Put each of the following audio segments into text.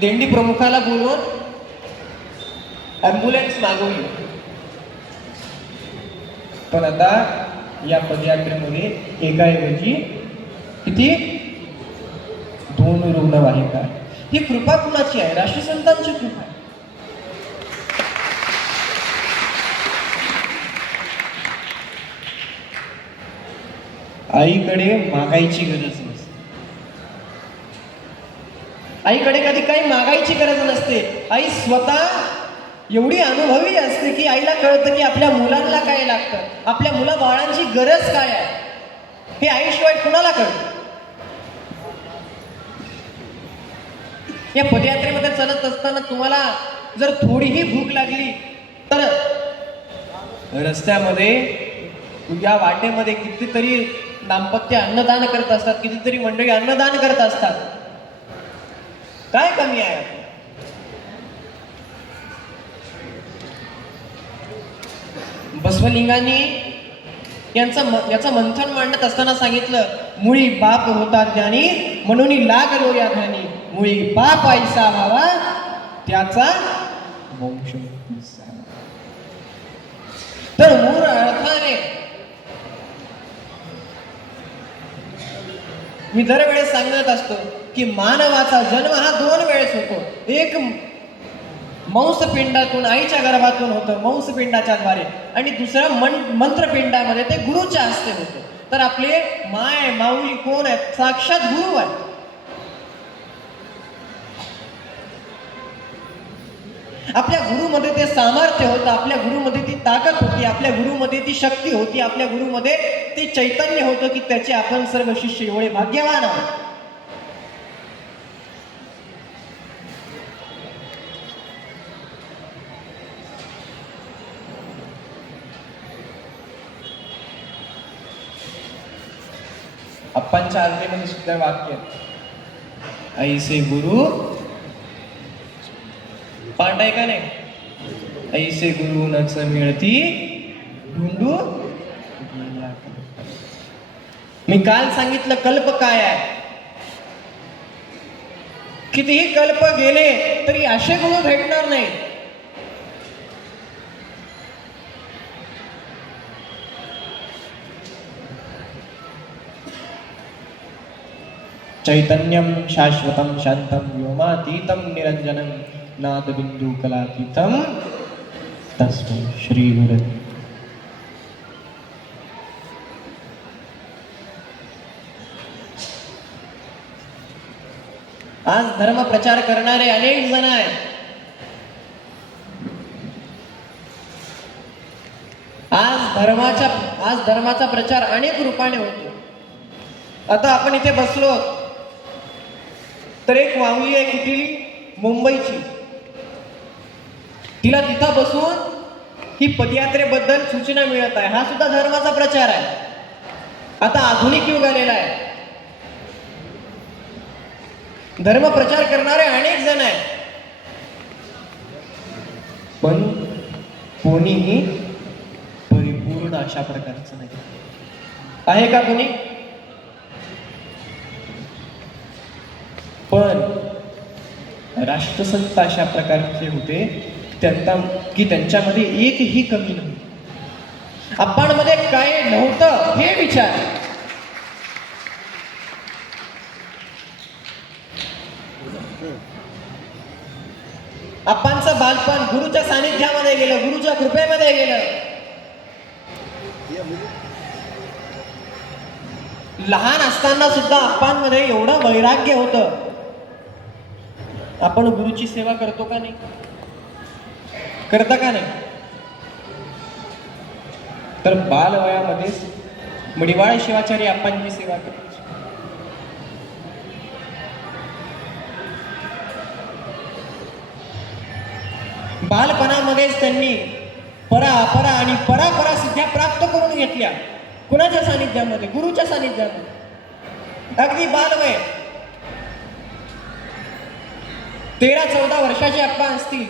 दिंडी प्रमुखाला बोलवून ॲम्ब्युलन्स मागवली. पण आता या पदयात्रेमध्ये एकाऐवजी किती 2 रुग्णवाहिका. ही कृपा कुणाची आहे? राष्ट्रसंतांची कृपा आहे. आईकडे मागायची गरज नसते. आईकडे कधी काही मागायची गरज नसते. आई स्वतः एवढी अनुभवी असते की आईला कळतं की आपल्या मुलांना काय लागतं, आपल्या मुलाबाळांची गरज काय आहे, हे आईशिवाय कुणाला कळतं. या पदयात्रेमध्ये चालत असताना तुम्हाला जर थोडीही भूक लागली तर रस्त्यामध्ये या वाटेमध्ये कितीतरी दाम्पत्य अन्नदान करत असतात, कितीतरी मंडळी अन्नदान करत असतात. काय कमी आहे? बसवलिंगांनी याचं मंथन मांडत असताना सांगितलं, मुळी बाप होता ज्ञानी म्हणून लागलो या ध्यानी, मुळी बाप ऐसा व्हावा त्याचा वंश. तर मूळ अर्थाने मी दरवेळेस सांगत असतो की मानवाचा जन्म हा 2 वेळेस होतो. एक मांसपिंडातून आईच्या गर्भातून होतं, मांसपिंडाच्या द्वारे, आणि दुसरं मंत्रपिंडामध्ये ते गुरुच्या हस्ते होतं. तर आपले माय माऊली कोण आहेत? साक्षात गुरु आहे. आपल्या गुरुमध्ये ते सामर्थ्य होतं, आपल्या गुरुमध्ये ती ताकद होती, आपल्या गुरुमध्ये ती शक्ती होती, आपल्या गुरुमध्ये ते चैतन्य होतं की त्याचे आपण सर्व शिष्य एवढे भाग्यवान आहोत. अप्पांच्या आज्ञेमध्ये सुद्धा वाक्य ऐसे गुरु पाठ आहे का नाही? ऐसे गुरु नच मिळती ढूंढू. मी काल सांगितलं कल्प काय आहे. कितीही कल्प गेले तरी असे गुरु भेटणार नाही. चैतन्यम शाश्वतम शांतम व्योमातीतम निरंजनम नादबिंदु कलातीतम तस्मै श्री गुरु. आज धर्म प्रचार करणारे अनेक जण आहेत. आज धर्माचा प्रचार अनेक रूपाने होतो. आता आपण इथे बसलो तर एक वावली आहे कुठली मुंबईची, तिला तिथं बसून ही पदयात्रेबद्दल सूचना मिळत आहे. हा सुद्धा धर्माचा प्रचार आहे. आता आधुनिक युग आलेला आहे. धर्म प्रचार करणारे अनेक जण आहेत, पण कोणीही परिपूर्ण अशा प्रकारचं नाही. आहे का कोणी? पण राष्ट्रसंत अशा प्रकारचे होते त्यांच्यामध्ये एकही कमी नव्हती. अप्पांमध्ये काय नव्हतं हे विचार. अप्पांचं बालपण गुरुच्या सानिध्यामध्ये गेलं, गुरुच्या कृपेमध्ये गेलं. लहान असताना सुद्धा अप्पांमध्ये एवढं वैराग्य होतं. आपण गुरुची सेवा करतो का नाही? करता का नाही? तर बालवयामध्येच मडिवाळ शिवाचार्य अप्पांची सेवा करायची. बालपणामध्येच त्यांनी परा अपरा आणि परापरा सिद्ध्या प्राप्त करून घेतल्या. कुणाच्या सानिध्यामध्ये? गुरुच्या सानिध्यामध्ये. अगदी बालवय 13-14 वर्षाचे अप्पा असतील.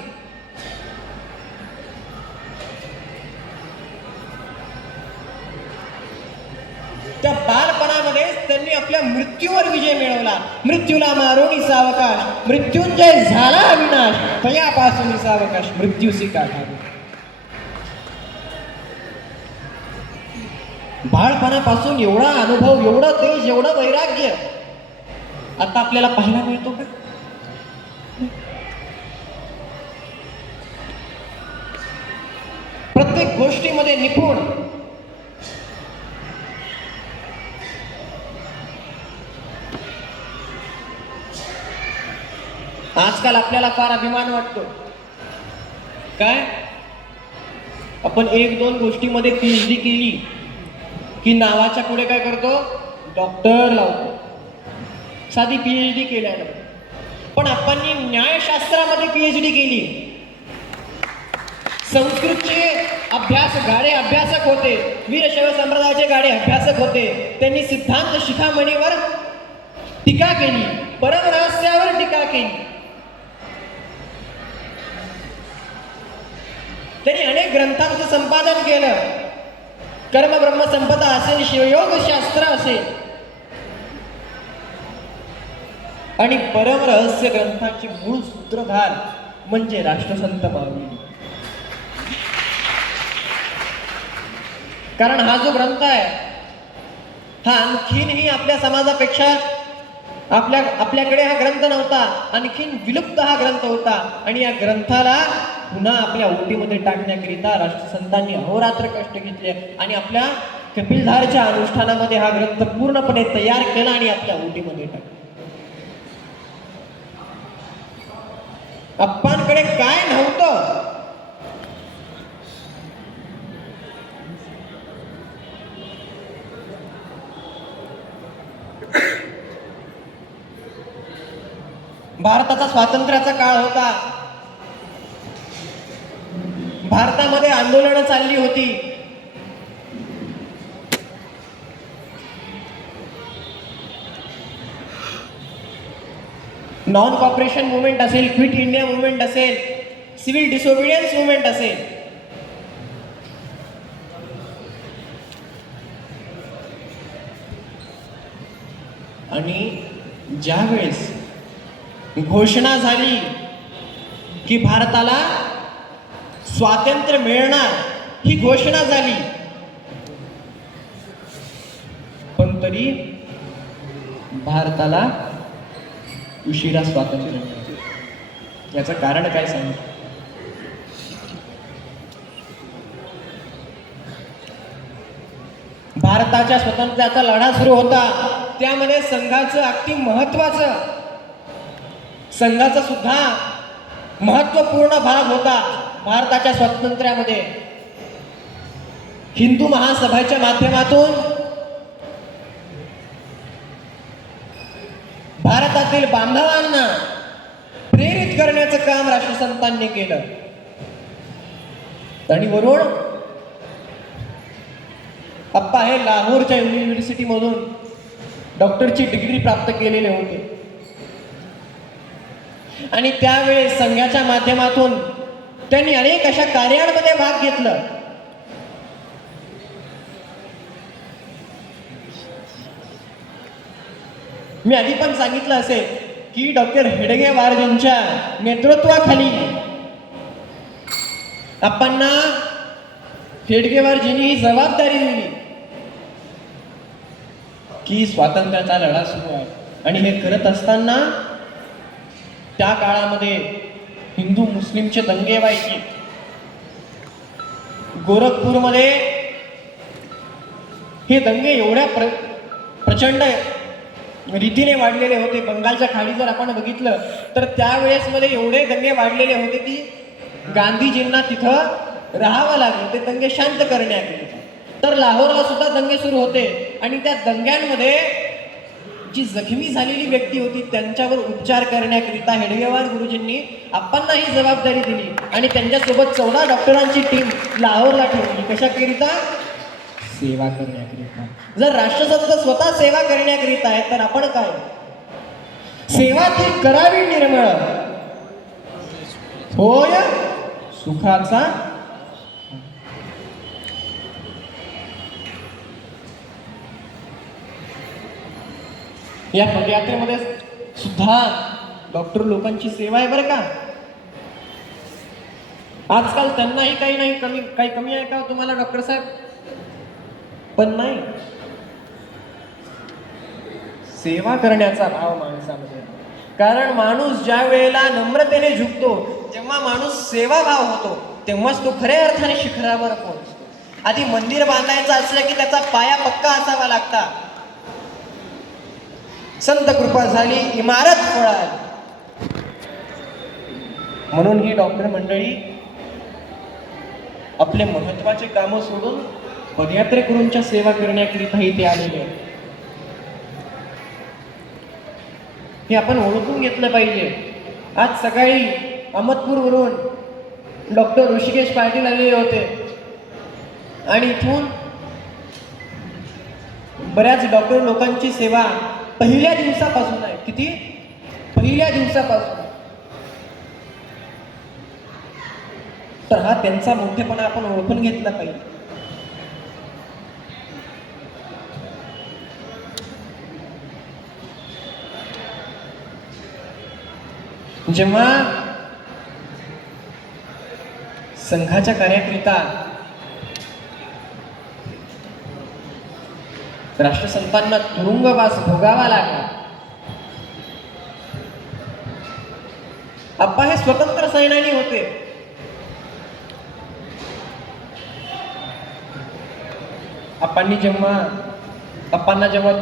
त्या बालपणामध्येच त्यांनी आपल्या मृत्यूवर विजय मिळवला. मृत्यूला मारोनी सावकाश, मृत्युंजय झाला अविनाश, तयापासून सावकाश मृत्यूसी काढावे. बाळपणापासून एवढा अनुभव, एवढं तेज, एवढं वैराग्य आता आपल्याला पाहायला मिळतो का? प्रत्येक गोष्टीमध्ये निपुण. आजकाल आपल्याला फार अभिमान वाटतो. काय आपण एक दोन गोष्टीमध्ये पीएचडी केली की नावाच्या पुढे काय करतो? डॉक्टर लावतो, साधी पीएचडी केल्यानं. पण आपण न्यायशास्त्रामध्ये पीएचडी केली. संस्कृतचे गाढे अभ्यासक होते, वीरशैव संप्रदायाचे गाढे अभ्यासक होते. त्यांनी सिद्धांत शिखामणीवर टीका केली, परमरहस्यावर टीका केली. त्यांनी अनेक ग्रंथांचं संपादन केलं. कर्म ब्रह्म संपदा असेल, शिवयोग शास्त्र असेल, आणि परमरहस्य ग्रंथाचे मूळ सूत्रधार म्हणजे राष्ट्रसंत माऊली. कारण हा जो ग्रंथ आहे हा आणखीनही आपल्या समाजापेक्षा आपल्याकडे हा ग्रंथ नव्हता, आणखीन विलुप्त हा ग्रंथ होता. आणि या ग्रंथाला पुन्हा आपल्या ओटीमध्ये टाकण्याकरिता राष्ट्रसंतांनी अहोरात्र कष्ट घेतले आणि आपल्या कपिलधारच्या अनुष्ठानामध्ये हा ग्रंथ पूर्णपणे तयार केला आणि आपल्या ओटीमध्ये टाकला. अप्पांकडे काय नव्हतं? भारताचा स्वातंत्र्याचा काळ होता. भारतामध्ये आंदोलनं चालली होती. नॉन कॉपरेशन मुवमेंट असेल, क्विट इंडिया मुवमेंट असेल, सिव्हिल डिसोबिडियन्स मुवमेंट असेल, आणि ज्या वेळेस घोषणा झाली की भारताला स्वातंत्र्य मिळणार, ही घोषणा झाली, पण तरी भारताला उशिरा स्वातंत्र्य मिळालं. याचं कारण काय सांगू? भारताच्या स्वातंत्र्याचा लढा सुरू होता, त्यामध्ये संघाचं अगदी महत्वाचं, संघाचा सुद्धा महत्वपूर्ण भाग होता. भारताच्या स्वातंत्र्यामध्ये हिंदू महासभेच्या माध्यमातून भारतातील बांधवांना प्रेरित करण्याचं काम राष्ट्रसंतांनी केलं. आणि वरून अप्पा हे लाहोरच्या युनिव्हर्सिटीमधून डॉक्टरची डिग्री प्राप्त केलेले होते. आणि त्यावेळेस संघाच्या माध्यमातून त्यांनी अनेक अशा कार्यांमध्ये भाग घेतला. मी आधी पण सांगितलं असेल की डॉक्टर हेडगेवारजींच्या नेतृत्वाखाली आपणना हेडगेवारजींनी ही जबाबदारी दिली की स्वातंत्र्याचा लढा सुरू आहे. आणि हे करत असताना त्या काळामध्ये हिंदू मुस्लिमचे दंगे व्हायचे. गोरखपूरमध्ये हे दंगे एवढ्या प्रचंड रीतीने वाढलेले होते. बंगालच्या खाडी जर आपण बघितलं तर त्यावेळेस मध्ये एवढे दंगे वाढलेले होते की गांधीजींना तिथं राहावं लागलं ते दंगे शांत करण्याकरिता. तर लाहोरला सुद्धा दंगे सुरू होते आणि त्या दंग्यांमध्ये जी जखमी झालेली व्यक्ती होती त्यांच्यावर उपचार करण्याकरिता हेडगेवार गुरुजींनी आपणना ही जबाबदारी दिली आणि त्यांच्यासोबत 14 डॉक्टरांची टीम लाहोरला ठेवली. कशाकरिता? सेवा करण्याकरिता. जर राष्ट्रसंत स्वतः सेवा करण्याकरिता आहे तर आपण काय? सेवा ती करावी निर्मळ होय सुखाचा. या पदयात्रेमध्ये सुद्धा डॉक्टर लोकांची सेवा आहे बरं का. आजकाल त्यांनाही काही कमी आहे का तुम्हाला डॉक्टर साहेब? पण नाही, सेवा करण्याचा भाव माणसामध्ये. कारण माणूस ज्या वेळेला नम्रतेने झुकतो, जेव्हा माणूस सेवाभाव होतो, तेव्हाच तो खऱ्या अर्थाने शिखरावर पोहोचतो. आधी मंदिर बांधायचं असलं की त्याचा पाया पक्का असावा लागता. संत कृपा झाली इमारत फळाली. म्हणून ही डॉक्टर मंडळी आपले महत्वाचे कामं सोडून पदयात्रेकरूंच्या सेवा करण्याकरिता इथे आलेले आहेत. हे आपण ओळखून घेतलं पाहिजे. आज सकाळी अहमदपूरवरून डॉक्टर ऋषिकेश पाटील आलेले होते आणि इथून बऱ्याच डॉक्टर लोकांची सेवा पहिल्या दिवसापासून आहे. किती? पहिल्या दिवसापासून. तर हा त्यांचा मोठेपणा आपण ओळखून घेतला पाहिजे. जेव्हा संघाच्या कार्याकरिता राष्ट्रसंतांना तुरुंगवास भोगावा लागला, आप्पा हे स्वतंत्र सेनानी होते. आप्पांना जेव्हा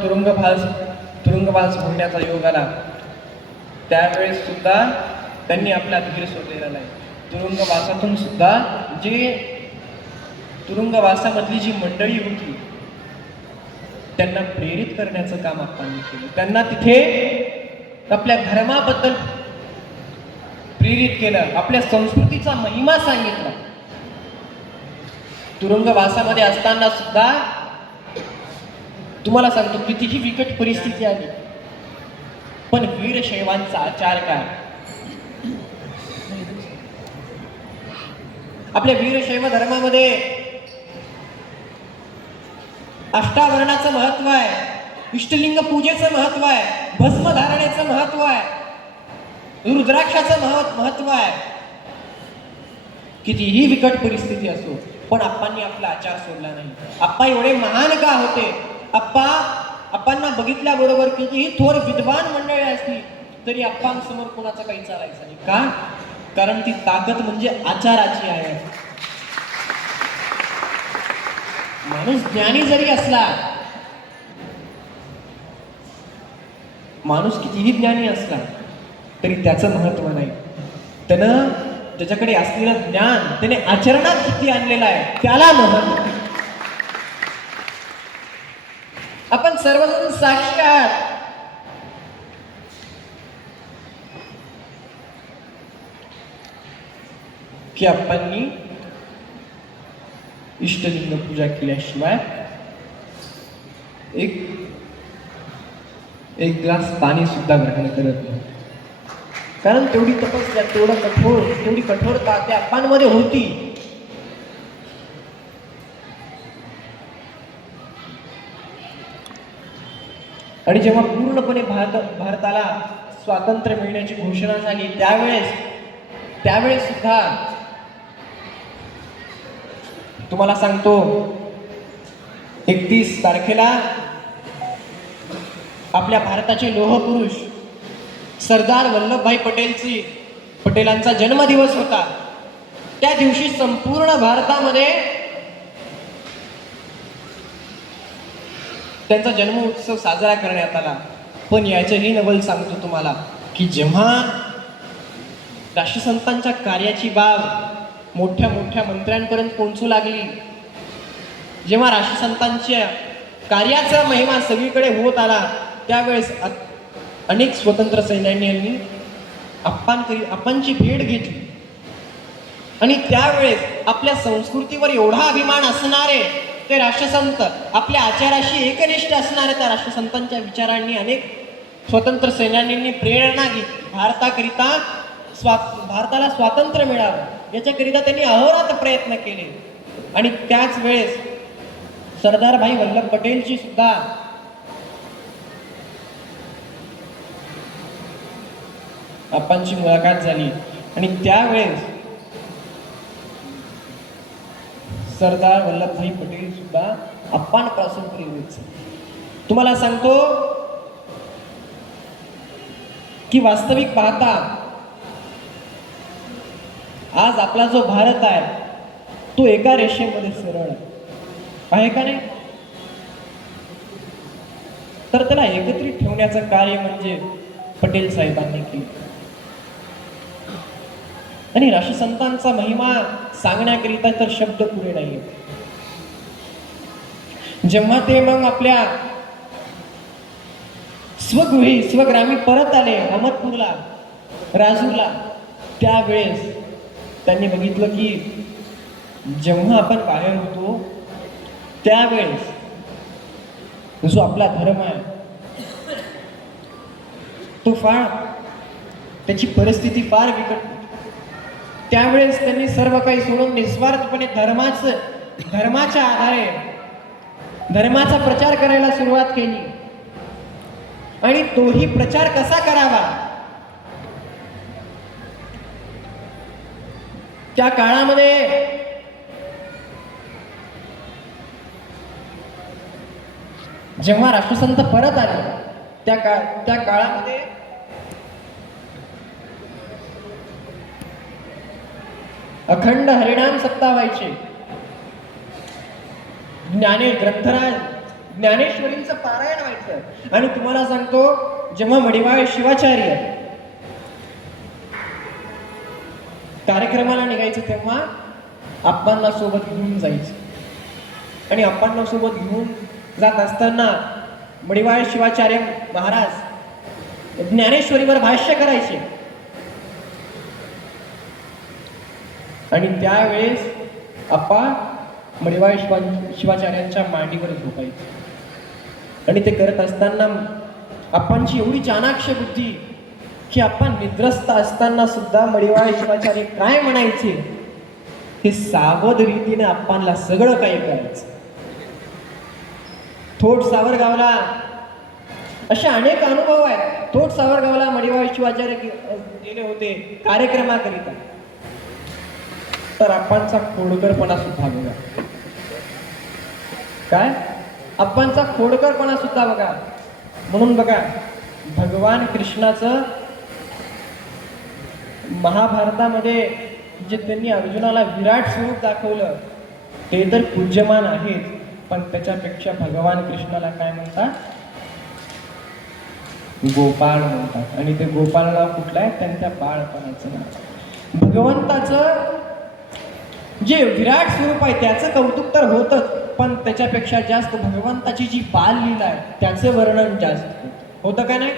तुरुंगवास भोगण्याचा योग आला, त्यावेळेस सुद्धा त्यांनी आपला धीर सोडलेला नाही. तुरुंगवासातून सुद्धा तुरुंगवासामधली जी मंडळी होती त्यांना प्रेरित करण्याचं काम आपण केलं. त्यांना तिथे आपल्या धर्माबद्दल प्रेरित केलं, आपल्या संस्कृतीचा महिमा सांगितला. तुरुंगवासामध्ये असताना सुद्धा तुम्हाला सांगतो कितीही बिकट परिस्थिती आली, पण वीरशैवांचा आचार काय? आपल्या वीरशैव धर्मामध्ये अष्टावरणाचं महत्व आहे, इष्टलिंग पूजेचं महत्व आहे, भस्म धारणेचं महत्व आहे, रुद्राक्षाचं महत्व आहे. कितीही विकट परिस्थिती असो, पण आप्पांनी आपला आचार सोडला नाही. आप्पा एवढे महान का होते? आप्पांना बघितल्याबरोबर कितीही थोर विद्वान मंडळी असली तरी आप्पांसमोर कोणाचं काही चालायचं नाही. का? कारण ती ताकद म्हणजे आचाराची आहे. माणूस ज्ञानी जरी असला, माणूस कितीही ज्ञानी असला तरी त्याचं महत्व नाही. त्यानं ज्याच्याकडे असलेलं ज्ञान त्याने आचरणात किती आणलेलं आहे त्याला महत्व. आपण सर्वजण साक्षी आहात. की आप्पांनी इष्टलिंग पूजा केल्याशिवाय एक ग्लास पाणी सुद्धा ग्रहण करत नाही. कारण तेवढी तपस्या, तेवढी कठोरता त्या आप्पांमध्ये होती. आणि जेव्हा पूर्णपणे भारताला स्वातंत्र्य मिळण्याची घोषणा झाली, त्यावेळेस सुद्धा तुम्हाला सांगतो 31 तारखेला आपल्या भारताचे लोहपुरुष सरदार वल्लभभाई पटेलांचा जन्मदिवस होता. त्या दिवशी संपूर्ण भारतामध्ये त्यांचा जन्म उत्सव साजरा करण्यात आला. पण याचंही नवल सांगतो तुम्हाला की जेव्हा राष्ट्रसंतांच्या कार्याची बाब मोठ्या मोठ्या मंत्र्यांपर्यंत पोहोचू लागली, जेव्हा राष्ट्रसंतांच्या कार्याचा महिमा सगळीकडे होत आला, त्यावेळेस अनेक स्वतंत्र सैन्यांनी आप्पांची भेट घेतली. आणि त्यावेळेस आपल्या संस्कृतीवर एवढा अभिमान असणारे ते राष्ट्रसंत, आपल्या आचाराशी एकनिष्ठ असणारे त्या राष्ट्रसंतांच्या विचारांनी अनेक स्वतंत्र सैन्यांनी प्रेरणा घेतली. भारताला स्वातंत्र्य मिळावं याच्याकरिता त्यांनी अहोरात्र प्रयत्न केले. आणि त्याच वेळेस सरदार भाई वल्लभ पटेलची सुद्धा आप्पांची मुलाखत झाली आणि त्यावेळेस सरदार वल्लभभाई पटेल सुद्धा आप्पांपासून प्रेरित झाले. तुम्हाला सांगतो की वास्तविक पाहता आज आपला जो भारत आहे तो एका रेषेमध्ये सरळ आहे का नाही? तर त्याला एकत्रित ठेवण्याचं कार्य म्हणजे पटेल साहेबांनी केलं. आणि राष्ट्रसंतांचा महिमा सांगण्याकरिता तर शब्द पुरे नाहीये. जेव्हा ते मग आपल्या स्वगृही स्वग्रामी परत आले अहमदपूरला, राजूरला, त्यावेळेस त्यांनी बघितलं की जेव्हा आपण बाहेर होतो त्यावेळेस जो आपला धर्म आहे तो फार त्याची परिस्थिती फार बिकट होती. त्यावेळेस त्यांनी सर्व काही सोडून निस्वार्थपणे धर्माच्या आधारे धर्माचा प्रचार करायला सुरुवात केली. आणि तोही प्रचार कसा करावा त्या काळामध्ये जेव्हा राष्ट्रसंत परत आले त्या काळामध्ये अखंड हरिनाम सप्ताह व्हायचे. ग्रंथराज ज्ञानेश्वरींचं पारायण व्हायचं. आणि तुम्हाला सांगतो जेव्हा मडिवाळ शिवाचार्य कार्यक्रमाला निघायचं तेव्हा आप्पांना सोबत घेऊन जायचं. आणि आप्पांना सोबत घेऊन जात असताना मडिवाळ शिवाचार्य महाराज ज्ञानेश्वरीवर भाष्य करायचे. आणि त्यावेळेस आप्पा मडिवाळ शिवाचार्यांच्या मांडीवर झोपायचे. आणि ते करत असताना आप्पांची एवढी चाणाक्ष बुद्धी की आपण निद्रस्त असताना सुद्धा मडिवाळ शिवाचार्य काय म्हणायचे हे सावध रीतीने आप्पांना सगळं काही करायचं. थोट सावरगावला असे अनेक अनुभव आहेत. थोट सावरगावला मडिवाळ शिवाचार्य गेले होते कार्यक्रमाकरिता. तर आप्पांचा खोडकरपणा सुद्धा बघा. काय आप्पांचा खोडकरपणा सुद्धा बघा. म्हणून बघा भगवान कृष्णाचं महाभारतामध्ये जे त्यांनी अर्जुनाला विराट स्वरूप दाखवलं ते तर पूज्यमान आहेच. पण त्याच्यापेक्षा भगवान कृष्णाला काय म्हणतात? गोपाळ म्हणतात. आणि ते गोपाळ नाव कुठलं आहे? त्यांच्या बाळपणाचं नाव. भगवंताचं जे विराट स्वरूप आहे त्याचं कौतुक तर होतच, पण त्याच्यापेक्षा जास्त भगवंताची जी बाललीला आहे त्याचं वर्णन जास्त होतं का नाही?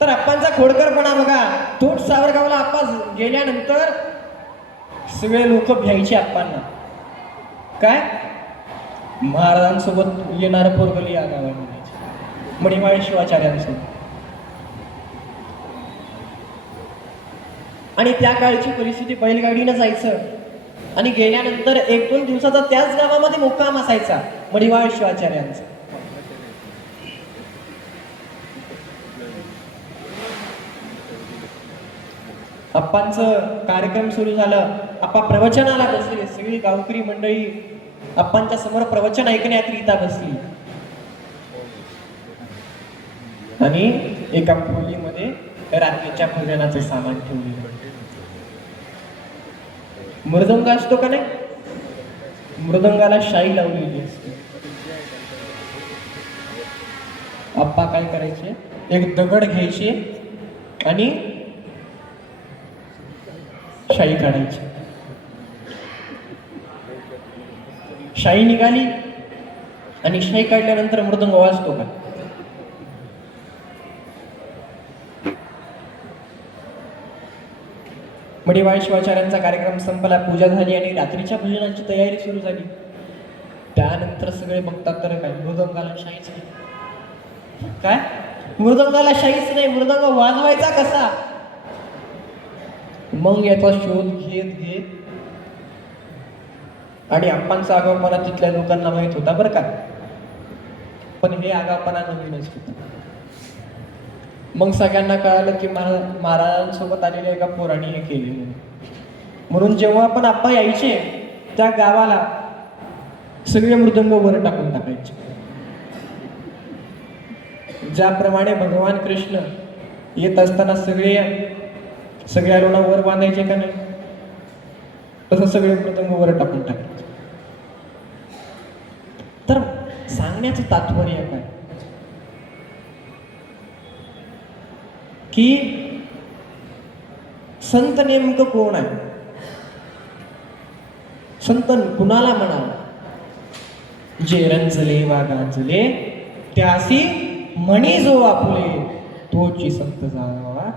तर आप्पांचा खोडकरपणा बघा. थोट सावरगावला आप्पा गेल्यानंतर सगळे लोक भ्यायचे आप्पांना. काय महाराजांसोबत येणारं पोरगली या गावाला म्हणायचे मडिवाळ शिवाचार्यांसोबत. आणि त्या काळची परिस्थिती बैलगाडीनं जायचं आणि गेल्यानंतर 1-2 दिवसाचा त्याच गावामध्ये मुक्काम असायचा मडिवाळ शिवाचार्यांचा. आप्पांचं कार्यक्रम सुरू झालं. आप्पा प्रवचनाला बसले. सगळी गावकरी मंडळी आप्पांच्या समोर प्रवचन ऐकण्याकरिता बसली. आणि एका खोलीमध्ये रात्रीच्या भजनाचं सामान ठेवलेलं. मृदंग असतो का नाही? मृदंगाला शाई लावलेली असते. आप्पा काय करायचे? एक दगड घ्यायचे आणि शाई काढायची. शाई निघाली आणि शाई काढल्यानंतर मृदंग वाजतो का? मडिवाळ शिवाचार्यांचा कार्यक्रम संपला, पूजा झाली आणि रात्रीच्या भजनाची तयारी सुरू झाली. त्यानंतर सगळे बघतात तर काय मृदंगाला शाईच नाही. काय मृदंगाला शाईच नाही, मृदंग वाजवायचा कसा? मग याचा शोध घेत आणि आप्पांचा आगाऊपणा तिथल्या लोकांना माहित होता बरं का. पण हे आगाऊपणा नवीनच होता. मग सगळ्यांना कळालं की महाराजांसोबत आलेल्या एका पोराने हे केलेलं. म्हणून जेव्हा पण आप्पा यायचे त्या गावाला सगळे मृदंग वर टाकून टाकायचे. ज्याप्रमाणे भगवान कृष्ण येत असताना सगळ्या लोणा वर बांधायचे का नाही, तसं सगळे मृदंग वर टाकून टाकायचे. तर सांगण्याचं तात्पर्य काय की संत नेमकं कोण आहे? संत कुणाला म्हणावं? जे रंजले वा गांजले त्यासी म्हणी जो आपुले, तोची संत जाणावा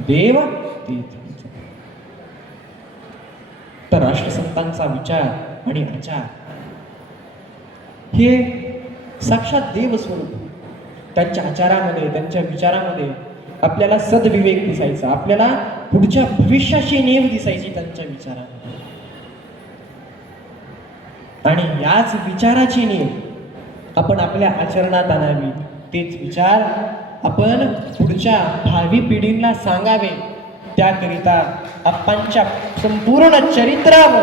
देव तेच. तर राष्ट्रसंतांचा विचार आणि आचार हे साक्षात देव स्वरूप. त्यांच्या आचारामध्ये, त्यांच्या विचारामध्ये आपल्याला सद्विवेक दिसायचा, आपल्याला पुढच्या भविष्याची नेव दिसायची त्यांच्या विचारामध्ये. आणि याच विचाराची नेव आपण आपल्या आचरणात आणावी. तेच विचार आपण पुढच्या भावी पिढींना सांगावे. त्याकरिता आप्पांच्या संपूर्ण चरित्रावर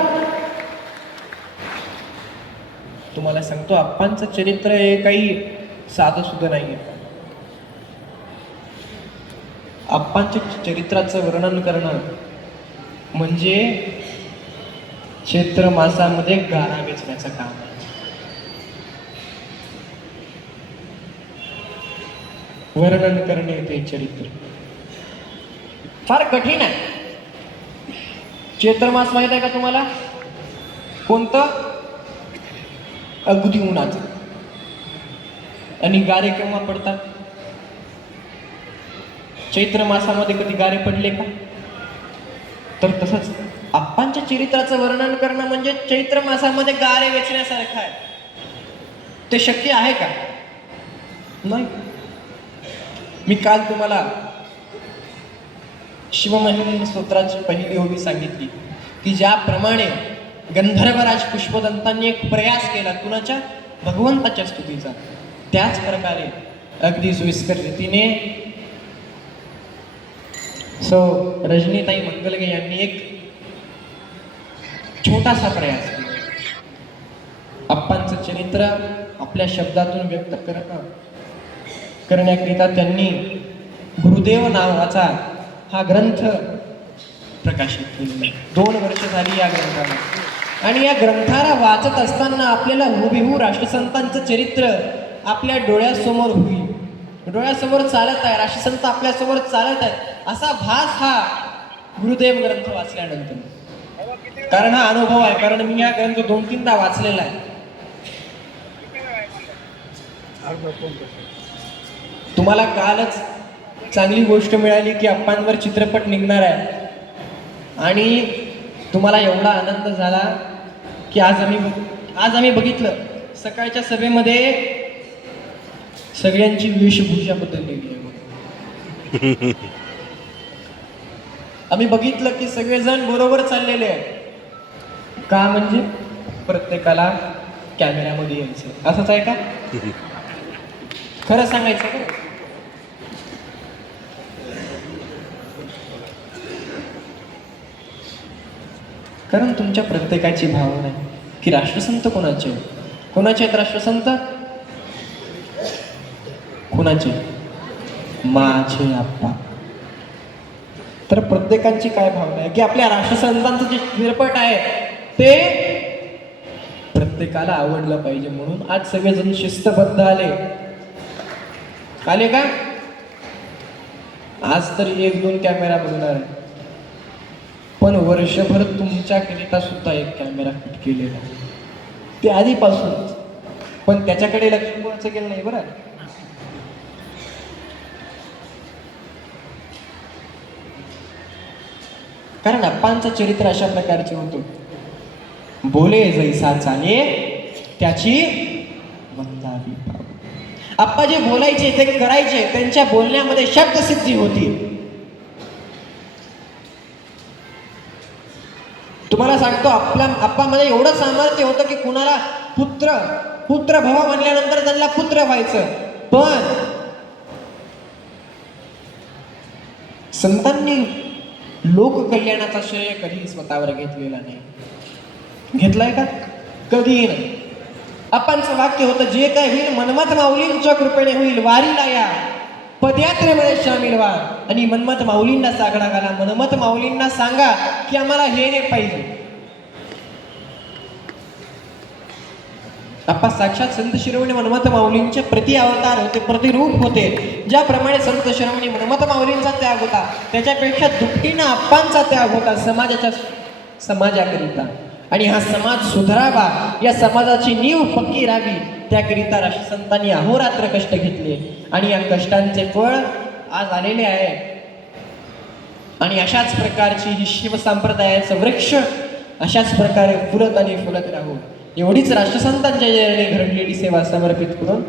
तुम्हाला सांगतो, आप्पांचं चरित्र हे काही साधं सुद्धा नाहीये. आप्पांच्या चरित्राचं वर्णन करणं म्हणजे चैत्र मासामध्ये गारा वेचण्याचं काम आहे. वर्णन करणे ते चरित्र फार कठीण आहे. चैत्र मास माहित आहे का तुम्हाला? कोणतं? अगदी उन्हाचं. आणि गारे केव्हा पडतात? चैत्र मासामध्ये कधी गारे पडले का? तर तसंच आप्पांच्या चरित्राचं वर्णन करणं म्हणजे चैत्र मासामध्ये गारे वेचण्यासारखं आहे. ते शक्य आहे का? नाही. मी काल तुम्हाला शिवमहिम्न स्तोत्राची पहिली ओवी सांगितली की ज्याप्रमाणे गंधर्वराज पुष्पदंतांनी एक प्रयास केला कुणाच्या? भगवंताच्या स्तुतीचा, त्याच प्रकारे अगदी सोयीस्कर रीतीने रजनीताई मंगलगे यांनी एक छोटासा प्रयास केला. आप्पांचं चरित्र आपल्या शब्दातून व्यक्त करण्याकरिता त्यांनी गुरुदेव नावाचा हा ग्रंथ प्रकाशित केलेला. 2 वर्ष झाली या ग्रंथाला. आणि या ग्रंथाला वाचत असताना आपल्याला हुबेहूब राष्ट्रसंतांचं चरित्र आपल्या डोळ्यासमोर होईल. डोळ्यासमोर चालत आहे, राष्ट्रसंत आपल्यासमोर चालत आहेत असा भास हा गुरुदेव ग्रंथ वाचल्यानंतर. कारण हा अनुभव आहे, कारण मी हा ग्रंथ 2-3दा वाचलेला आहे. तुम्हाला कालच चांगली गोष्ट मिळाली की आप्पांवर चित्रपट निघणार आहे. आणि तुम्हाला एवढा आनंद झाला की आज आम्ही बघितलं सकाळच्या सभेमध्ये सगळ्यांची वेशभूषा बदललेली आहे. आम्ही बघितलं की सगळेजण बरोबर चाललेले आहेत. का? म्हणजे प्रत्येकाला कॅमेऱ्यामध्ये यायचं. असंच आहे का? खरं सांगायचं का? कारण तुमच्या प्रत्येकाची भावना आहे की राष्ट्रसंत कोणाचे आहेत? राष्ट्रसंत कोणाचे? माझे आप्पा. तर प्रत्येकाची काय भावना आहे की आपल्या राष्ट्रसंतांचं जे चित्रपट आहे ते प्रत्येकाला आवडलं पाहिजे. म्हणून आज सगळेजण शिस्तबद्ध आले का? आज तरी 1-2 कॅमेरा बघणार आहे, पण वर्षभर तुमच्याकरिता सुद्धा एक कॅमेरा फिट केलेला आहे. ते आधीपासूनच, पण त्याच्याकडे लक्ष कोणाचं गेलं नाही बरं. कारण आप्पांचं चरित्र अशा प्रकारचे होतं. बोले जैसा चाले त्याची वंदावी पाव. आप्पा जे बोलायचे ते करायचे, त्यांच्या बोलण्यामध्ये शब्दसिद्धी होती. तुम्हाला सांगतो आप्पामध्ये एवढं सामर्थ्य होतं की कुणाला पुत्र भव म्हणल्यानंतर त्यांना पुत्र व्हायचं. पण संतांनी लोककल्याणाचा श्रेय कधी स्वतःवर घेतलेला नाही. घेतलाय का? कधीही नाही. आपणचं वाक्य होतं, जे काय होईल मनमथ माऊलींच्या कृपेने होईल. वारीला या, पदयात्रेमध्ये सामील व्हा आणि मनमथ माऊलींना साकडा घाला. मनमथ माऊलींना सांगा की आम्हाला हे पाहिजे. आपण साक्षात संत शिरोमणी मनमथ माऊलींचे प्रति अवतार होते, प्रतिरूप होते. ज्याप्रमाणे संत शिरोमणी मनमथ माऊलींचा त्याग होता, त्याच्यापेक्षा दुपटीनं आप्पांचा त्याग होता समाजाकरिता. आणि हा समाज सुधारावा, या समाजाची नीव पक्की राहावी, त्याकरिता राष्ट्रसंतांनी अहोरात्र कष्ट घेतले आणि या कष्टांचे फळ आज आलेले आहे. आणि अशाच प्रकारची ही शिवसंप्रदायाचं वृक्ष अशाच प्रकारे फुलत आणि फुलत राहू, एवढीच राष्ट्रसंतांच्या चरणी घडलेली सेवा समर्पित करून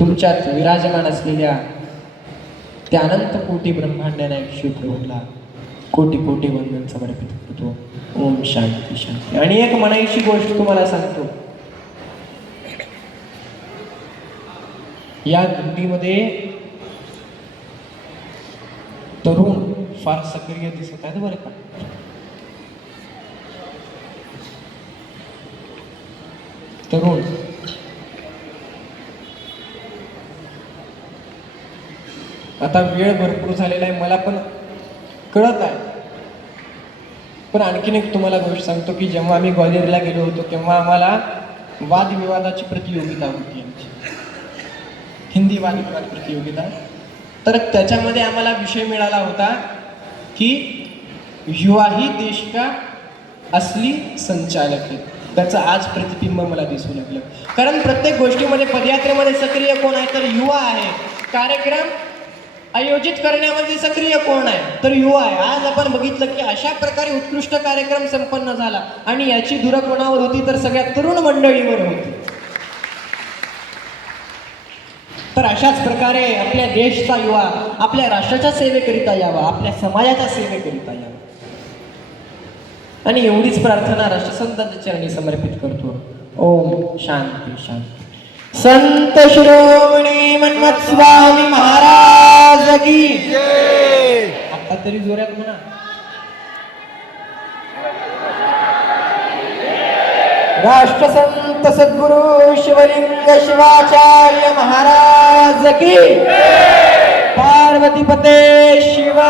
तुमच्यात विराजमान असलेल्या त्या अनंत कोटी ब्रह्मांडाने शिवप्रभूला कोटी कोटी वंदन समर्पित करतो. ओम शांती शांती. आणि एक म्हणायची गोष्ट तुम्हाला सांगतो, या दिंडीमध्ये तरुण फार सक्रिय दिसत आहेत बरं का. तरुण आता वेळ भरपूर झालेला आहे, मला पण कळत आहे. पण आणखीन एक तुम्हाला गोष्ट सांगतो की जेव्हा आम्ही ग्वाल्हेरला गेलो होतो तेव्हा आम्हाला वादविवादाची प्रतियोगिता होती आमची, हिंदी वादविवाद प्रतियोगिता. तर त्याच्यामध्ये आम्हाला विषय मिळाला होता की युवा ही देश का असली संचालक आहे. त्याचं आज प्रतिबिंब मला दिसू लागलं. कारण प्रत्येक गोष्टीमध्ये पदयात्रेमध्ये सक्रिय कोण आहे तर युवा आहे. कार्यक्रम आयोजित करण्यामध्ये सक्रिय कोण आहे तर युवा आहे. आज आपण बघितलं की अशा प्रकारे उत्कृष्ट कार्यक्रम संपन्न झाला आणि याची धुरा कोणावर होती तर सगळ्या तरुण मंडळीवर होती. तर अशाच प्रकारे आपल्या देशचा युवा आपल्या राष्ट्राच्या सेवेकरिता यावा, आपल्या समाजाच्या सेवेकरिता यावा. आणि एवढीच प्रार्थना राष्ट्रसंतांच्या चरणी समर्पित करतो. ओम शांती शांती. संत शिरोमणी मनमथ स्वामी महाराज की जय. आता तरी जोरात म्हणा. राष्ट्रसंत सद्गुरु शिवलिंग शिवाचार्य महाराज की. पार्वतीपते शिव.